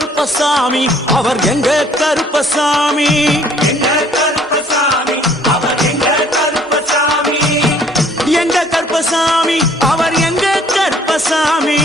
கருப்பசாமி அவர் எங்க கருப்பசாமி எங்க கருப்பசாமி அவர் எங்க கருப்பசாமி எங்க கருப்பசாமி அவர் எங்க கருப்பசாமி